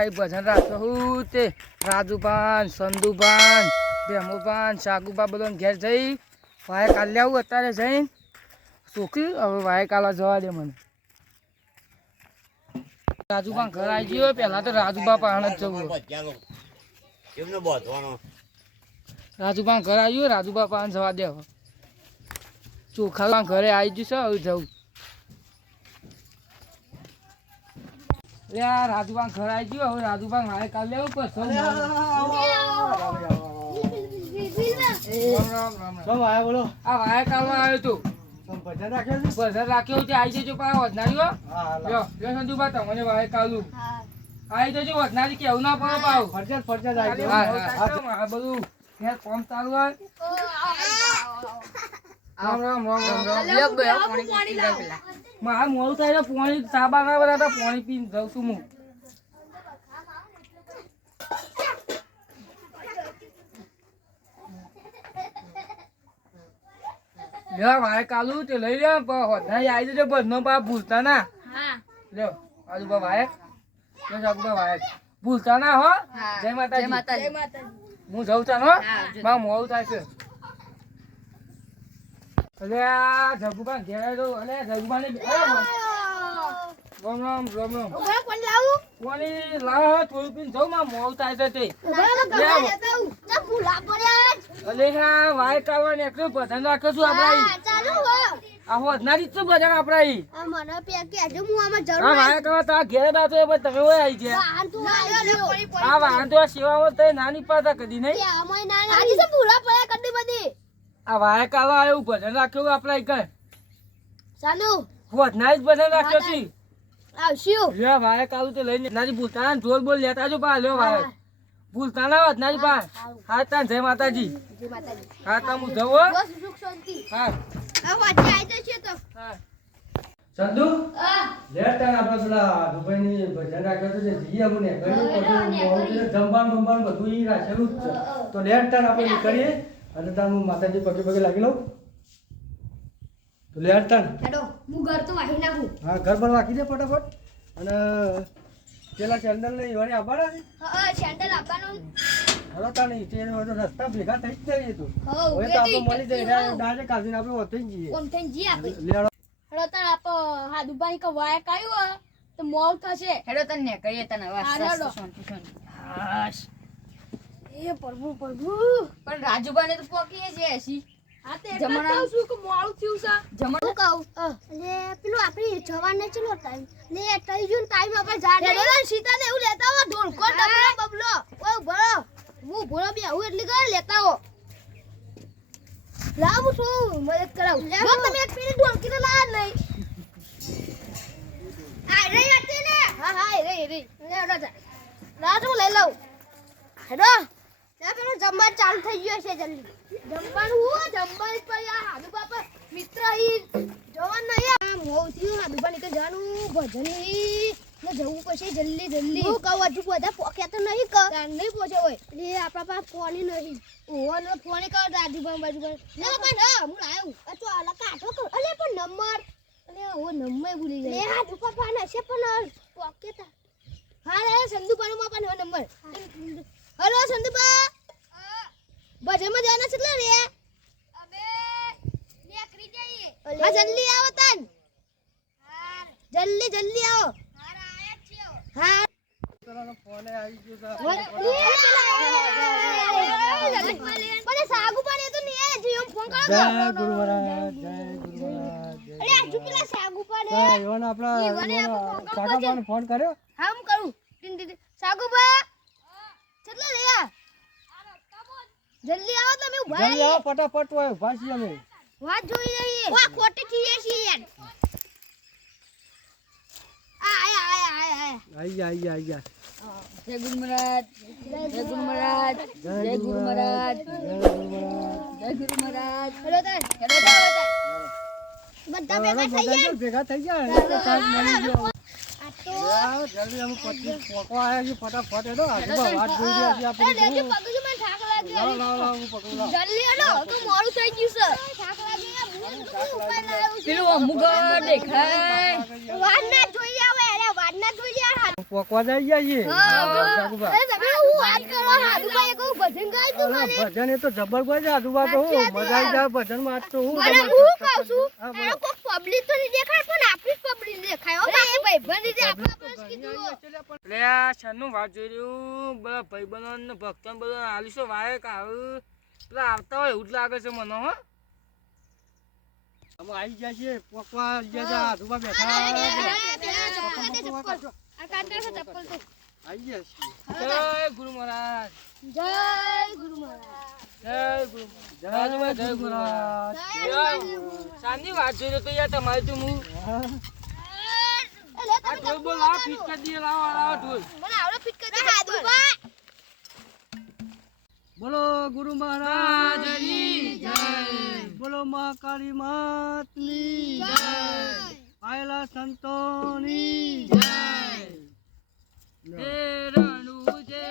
આ ભજન રાખતો હું તે રાજુભાન સંધુભાન ભેમુભાન શાકુભા બધો ઘેર જઈ વાય કાલે આવું અત્યારે જઈને સુખી હવે વાય કાલે જવા દે મને રાજુભા ઘર આવી ગયો પહેલા તો રાજુભા પાણ જ જવું રાજુભા ઘર આવ્યું રાજુભા પાણ જવા દે હવે ચોખા ઘરે આવી ગયું છે હવે જવું રાજુભા ઘર આવી ગયો હવે રાજુભા મારે કાલે લેવું પડશે બોલો આ વાય કાલમાં આવ્યો તું ભજન રાખ્યો છે આવી જજો પા વધનારીઓ સંજુભા તમને વાય કાલું આવી જજો વધનારી કેવું ના પડે પાવ બધું કોમ ચાલુ હોય રામ રામ રામ રામ મારે મોડું થાય પાણી સાબા ના બધા પાણી પીને જાઉં છું હું ભાઈ કાલુ તે લઈ લે આવી જજો બધનો પા ભૂલતા ના લ્યો આજુબા ભાઈ ભાઈ ભૂલતા ના હો જય માતાજી હું જઉં ચાલ હો મારે મોડું થાય છે અલે આ જગુબા ઘેર અલે જગુબા ને રામ રામ રામ રામ કોની લાવ થોડું પીને જઉં માં મોડું થાય છે તે અલે હા વાય કાવા ને એકલું ભજન રાખે છું આપણે આ હોદનારી જ ભજન આપણે મને કેજો હું આમાં જરૂર હા વાય કાવા તા ઘેર દાતો એ તમે ઓય આવી ગયા હા વાહન તો સેવાઓ તે નાની પાતા કદી નહીં અમે નાની છે ભૂલા પડ્યા કદી બધી આ વાય કાવા આવ્યું ભજન રાખ્યું આપણે એક ચાલુ હોદનારી જ ભજન રાખ્યો છે આવશ્યો લે વાય કાલુ તો લઈને નાની ભૂલતા જોર બોલ લેતા જો પા લ્યો વાય ભૂલતા ના હોત નાની પા હા તા જય માતાજી હા તા હું જવો બસ સુખ શાંતિ હા આ વાજે આવી જશે તો હા સંધુ લેતા આપણે પેલા દુબઈની ભજન રાખ્યો છે જીયા મને કહ્યું બધું જમવાનું બધું ઈ રાખેલું જ છે તો લેતા આપણે નીકળીએ અને તાર હું માતાજી પગે પગે લાગી લઉં તો લેતા હેડો હું ઘર તો વાહી નાખું હા ઘર પર વાકી દે ફટાફટ અને પેલા સેન્ડલ ને ઈવાને આવવાના છે હા સેન્ડલ આપવાનો હલો તાની તેનો તો રસ્તા ભેગા થઈ જ જઈએ તો હવે તો આપણે મળી જઈએ ડાયરેક્ટ કાજીને આપણે ઓથઈ જઈએ ઓમ થઈ જઈએ આપણે હેડો તાર આપ હાદુભાઈ કો વાય કાયો તો મોલ થશે હેડો તને ને કહીએ તને વાસ શાંતિ હાશ એ પ્રભુ પણ રાજુભાને તો પોકીએ છે એસી હા તે જમણા શું કે મોળું થયું છે જમણ કહું લે પેલું આપણી જવાને ચલો ટાઈમ લે થઈ ગયો ટાઈમ આપણે જાડે સીતાને એવું લેતા હો ઢોલકો ડબલો બબલો ઓય ભરો હું ભરો બે આવું એટલે કર લેતા હો લાવ શું મદદ કરાવ જો તમે એક પીડી ઢોલકી તો લાવ નહીં આ રે હતી ને હા રે લે ઓડા જા લાવ લઈ લઉં હેડો લે પેલો જમવા ચાલુ થઈ ગયો છે જલ્દી જમવાનું પર યાર હાદુ બાપા મિત્ર ઈ જવાન નહીં આ મોથી હાદુ બા નીકળ જવાનું ભજની ને જવું પછી જલ્દી હું કહું હજુ બધા પોકે તો નહીં કર નહીં પહોંચે હોય એ આપણા પાસે ફોની નહીં ઓનો ફોની કર દાદીબા બાજુ લે પણ હા હું લાવ્યું તો અલા કાઢો કર અલે પણ નંબર અલે ઓ નંબર ભૂલી ગઈ લે હાદુ બાપા ને છે પણ પોકે તા હા રે સંધુ પાનો માં પણ નંબર હેલો સંધુબા ભજનમાં જાના કેટલા રે અબે નીકળી જઈએ હા જલ્દી આવો તન હા જલ્દી આવો હા આયા જ છો હા તરનો ફોન આવી ગયો મને સાગુ પાને તો નહી આયા જીઓ ફોન કરો જય ગુરુ મહારાજ અરે આજુ પેલા સાગુ પાને યોન આપડા કાકા પાને ફોન કર્યો હા હું કરું સાગુબા કેટલા રે જલ્દી આવો તમે ઉભા જલ્દી આવો ફટાફટ હોય ઉભા છીએ અમે વાત જોઈ રહીએ વા ખોટી થઈએ છીએ યાર આયા જય ગુરુ મહારાજ જય ગુરુ મહારાજ જય ગુરુ મહારાજ જય ગુરુ મહારાજ હેલો બધા ભેગા થઈ ગયા તો ચાલ મળી ગયો આ તો જલ્દી અમે પત્તી પોકો આયા છે ફટાફટ હેડો આજુબા વાત જોઈ રહ્યા છે આપણે લેજો પગજુ મને ઠાક લાગી લાવ હું પકડું જલ્દી હેડો તો મોડું થઈ ગયું છે ઠાક લાગી પેલું અમુગા દેખાય વાડ ના જોઈ આવે અરે વાડ ના જોઈ યાર પોકવા જઈએ છીએ. ભજન એ તો જબર કોઈ છે આજુબા તો હું મજા આવી જાય ભજન માં. આજ તો હું પબ્લિક તો નહીં દેખાય પણ આપણી પબ્લિક દેખાય હો ભાઈ ભાઈબંધ જે આપણા બસ કીધું એટલે આ છન્નું વાત જોઈ રહ્યું બધા ભાઈબંધો ને ભક્તો બધા આલીશો વાય કાવું પેલા આવતા હોય એવું જ લાગે છે મને હો. અમે આવી ગયા છીએ પોકવા ગયા આજુબા બેઠા આવી ગયા છીએ. જય ગુરુ મહારાજ જય ગુરુ મહારાજ જય ગુરુ જય ગુરુ મહારાજ. શાંતિ વાત જોઈ રહ્યો તો યાર તમારી તો હું આ ઢોલ બોલ લાવો ફીટ કરી દઈએ લાવો ઢોલ મને આવડે ફિટ કરી દે હાદુબા બોલો ગુરુ મહારાજની જય. બોલો મહાકાળી માતની જય. આયેલા સંતોની જય. હે રણુ જે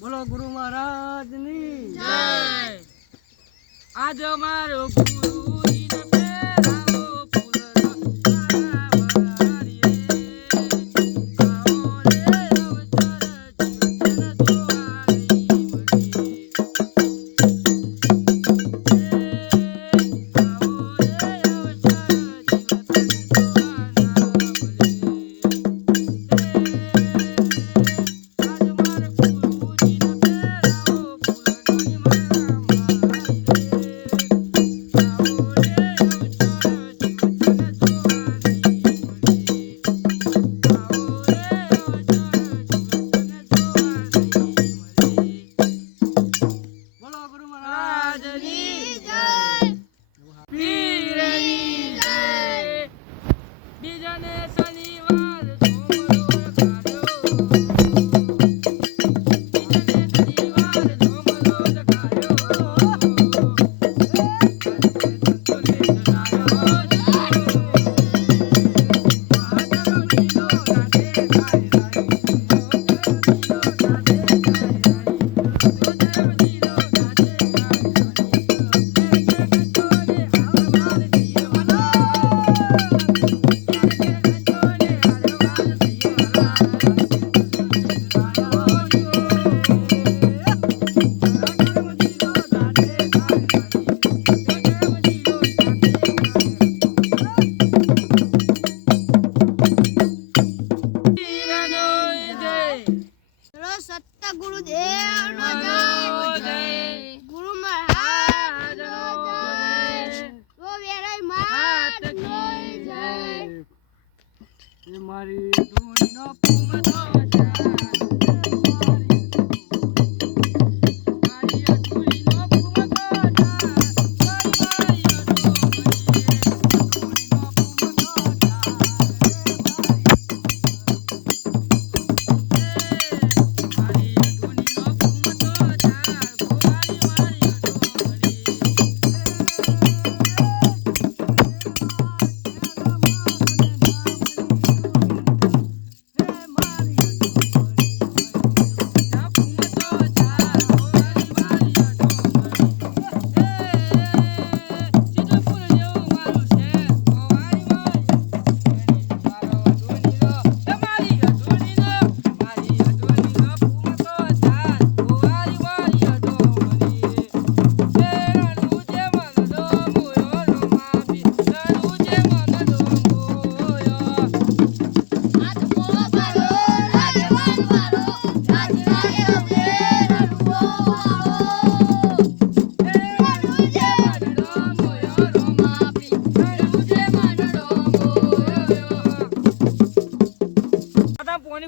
બોલો ગુરુ મહારાજની જય. આજ મારો ગુરુજી ને પેરાવો ફૂલનો તારાવારી રે. આવો રે અવસર જીવન જોવારી મળી. આવો રે અવસર જીવન મારી ધૂનનો પૂમતો મારી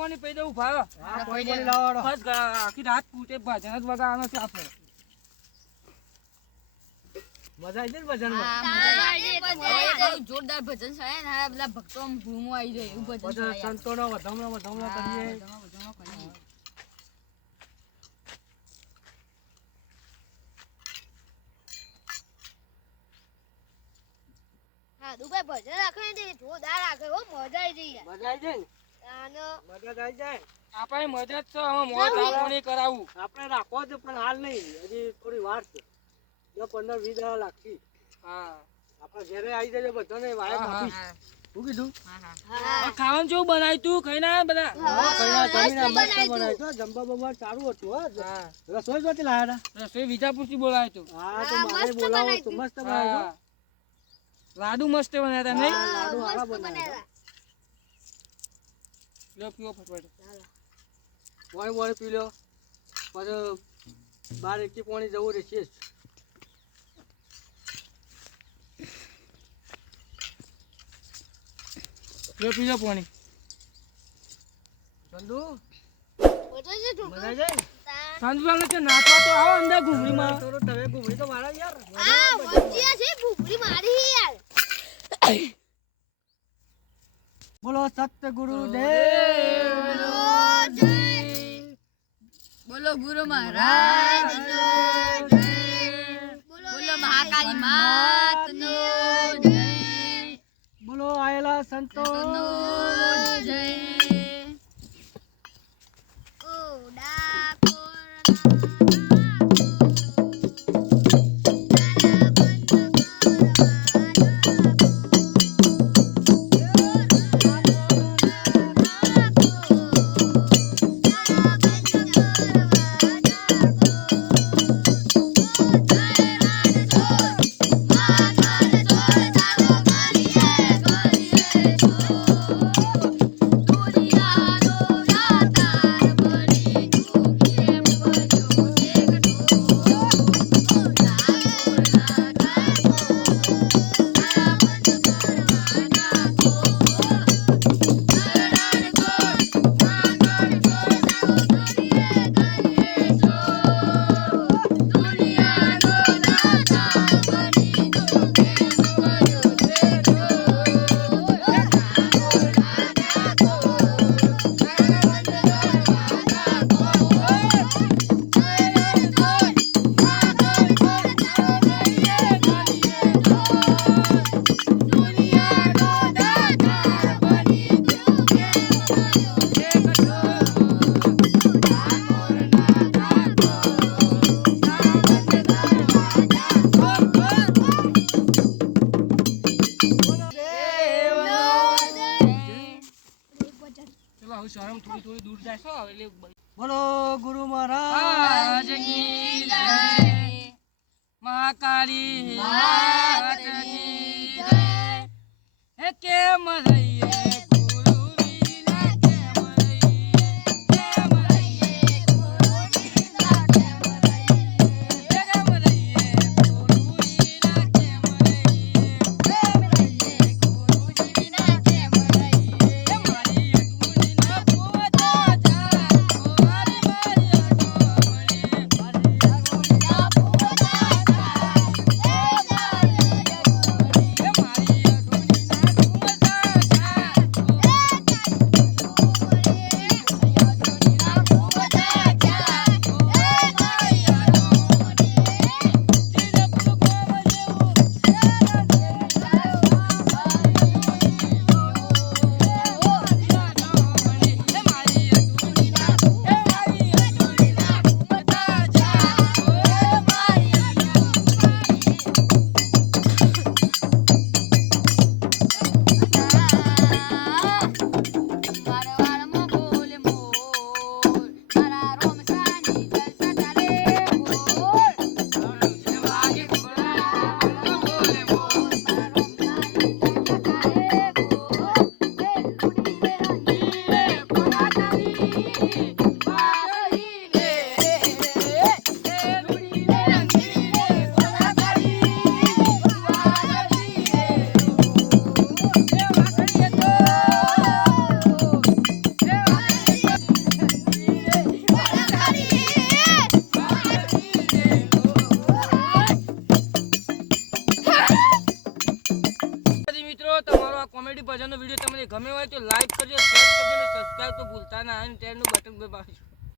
પાણી પી દઉં ભાઈ હા કોઈ બોલી લાવો બસ આખી રાત પૂછે ભજન જ વગાડવાનો છે આપણે મજા આવી જાય ને ભજનમાં જોરદાર ભજન છે ને પેલા ભક્તો ભૂમો આવી જાય એવું ભજન પછી સંતોનો વધામણો કરીએ હા દુભાઈ ભજન રાખે ને જોરદાર રાખે હો મજા આવી જાય મજા આવી જાય ને આનો મજા આવી જાય આપણે મજા જ છે હવે મોજ આવવાની કરાવું આપણે રાખવો છે પણ હાલ નહીં હજી થોડી વાર છે 10-15-20 દાડા લાગશે હા આપણે ઘરે આવી જજો બધાને વાય આપી શું કીધું ખાવાનું જેવું બનાવ્યું તું ખાઈ ના બધા જમવા બમવા સારું હતું હો રસોઈ જોતી લાયા રસોઈ વિજાપુરથી બોલાવ્યો તું હા તો મારે બોલાવો તો મસ્ત બનાવ્યો લાડુ મસ્ત બનાવ્યા હતા નહીં લાડુ હારા બનાવ્યા લો પીવો ફટફટ પાણી પી લો પછી બાર એકથી પાણી જવું રહેશે લો પીવો પાણી ચંદુ મજા છે મજા જાય સાંજવાળા કે નાખવા તો આવો અંદર ઘૂમડીમાં થોડું તમે ઘૂમડી તો મારા યાર આ વચ્ચે છે ભૂખડી મારી યાર બોલો સતગુરુ દેવ બોલો ગુરુ મહારાજ નો જય બોલો મહાકાળી માત નો જય બોલો આયેલા સંતો નો જય ઓ શરમ થોડી થોડી દૂર જાય છો એટલે બોલો ગુરુ મહારાજ કી જય મહાકાળી માત કી જય હે કેમ રહીએ ગુરુ વિના કેમ રહીએ ગુરુ વિના કેમ રહીએ કેમ રહીએ ગુરુ વિના કેમ રહીએ કેમ રહીએ ગુરુ વિના કેમ રહીએ મારી અટુની ના પોતા જા મારી મારી અટુની મારી અટુની ના પોતા જા એ મારી અટુની ના પોતા જા લાઈક કરજો, શેર કરજો અને સબસ્ક્રાઇબ તો ભૂલતા ના અને તેનું બટન દબાવજો.